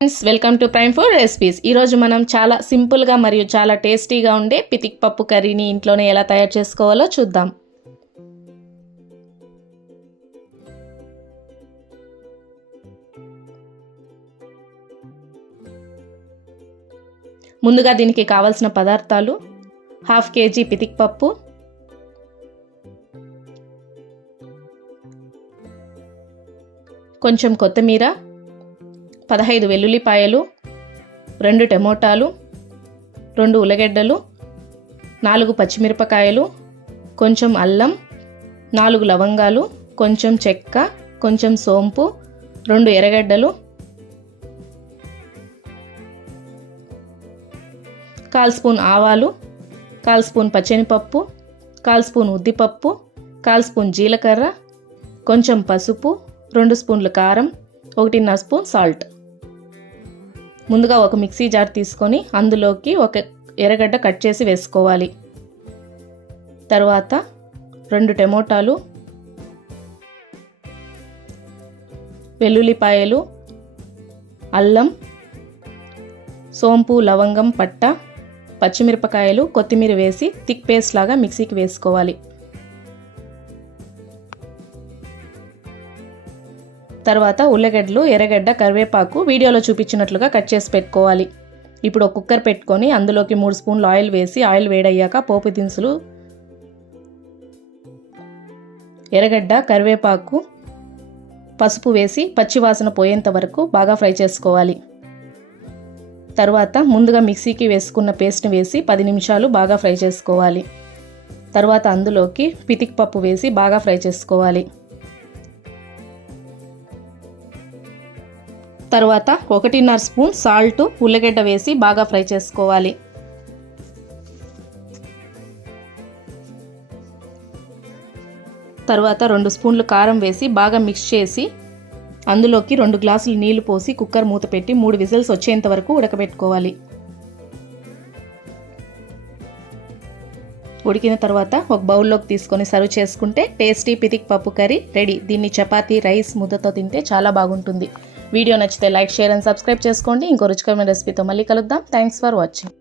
Friends, welcome to prime food recipes. ఈరోజు మనం చాలా సింపుల్గా మరియు చాలా టేస్టీగా ఉండే పితిక్ పప్పు కర్రీని ఇంట్లోనే ఎలా తయారు చేసుకోవాలో చూద్దాం. ముందుగా దీనికి కావాల్సిన పదార్థాలు: 1/2 kg పితిక్ పప్పు, కొంచెం కొత్తిమీర, 15 వెల్లుల్లిపాయలు, 2 టమోటాలు, 2 ఉల్లగడ్డలు, 4 పచ్చిమిరపకాయలు, కొంచెం అల్లం, 4 లవంగాలు, కొంచెం చెక్క, కొంచెం సోంపు, 2 ఎర్రగడ్డలు, 1/4 స్పూన్ ఆవాలు, 1/4 స్పూన్ పచ్చెనిపప్పు, 1/4 స్పూన్ ఉద్దిపప్పు, 1/4 స్పూన్ జీలకర్ర, కొంచెం పసుపు, 2 స్పూన్లు కారం, 1.5 స్పూన్ సాల్ట్. ముందుగా ఒక మిక్సీ జార్ తీసుకొని అందులోకి ఒక ఎర్రగడ్డ కట్ చేసి వేసుకోవాలి. తర్వాత 2 టమోటాలు, వెల్లుల్లిపాయలు, అల్లం, సోంపు, లవంగం, పట్ట, పచ్చిమిరపకాయలు, కొత్తిమీర వేసి థిక్ పేస్ట్ లాగా మిక్సీకి వేసుకోవాలి. తర్వాత ఉల్లగడ్డలు, ఎర్రగడ్డ, కరివేపాకు వీడియోలో చూపించినట్లుగా కట్ చేసి పెట్టుకోవాలి. ఇప్పుడు ఒక కుక్కర్ పెట్టుకొని అందులోకి 3 స్పూన్లు ఆయిల్ వేసి ఆయిల్ వేడయ్యాక పోపు దినుసులు, ఎర్రగడ్డ, కరివేపాకు, పసుపు వేసి పచ్చివాసన పోయేంత వరకు బాగా ఫ్రై చేసుకోవాలి. తర్వాత ముందుగా మిక్సీకి వేసుకున్న పేస్ట్ని వేసి 10 నిమిషాలు బాగా ఫ్రై చేసుకోవాలి. తర్వాత అందులోకి పితిక్ పప్పు వేసి బాగా ఫ్రై చేసుకోవాలి. తర్వాత 1.5 స్పూన్ సాల్ట్, ఉల్లగడ్డ వేసి బాగా ఫ్రై చేసుకోవాలి. తర్వాత 2 స్పూన్లు కారం వేసి బాగా మిక్స్ చేసి అందులోకి 2 గ్లాసులు నీళ్లు పోసి కుక్కర్ మూత పెట్టి 3 విజిల్స్ వచ్చేంత వరకు ఉడకబెట్టుకోవాలి. ఉడికిన తర్వాత ఒక బౌల్లోకి తీసుకొని సర్వ్ చేసుకుంటే టేస్టీ పితిక్ పప్పు కర్రీ రెడీ. దీన్ని చపాతీ, రైస్, ముద్దతో తింటే చాలా బాగుంటుంది. వీడియో నచ్చితే లైక్, షేర్ అండ్ సబ్స్క్రైబ్ చేసుకోండి. ఇంకో రుచికరమైన రెసిపీతో మళ్ళీ కలుద్దాం. Thanks for watching.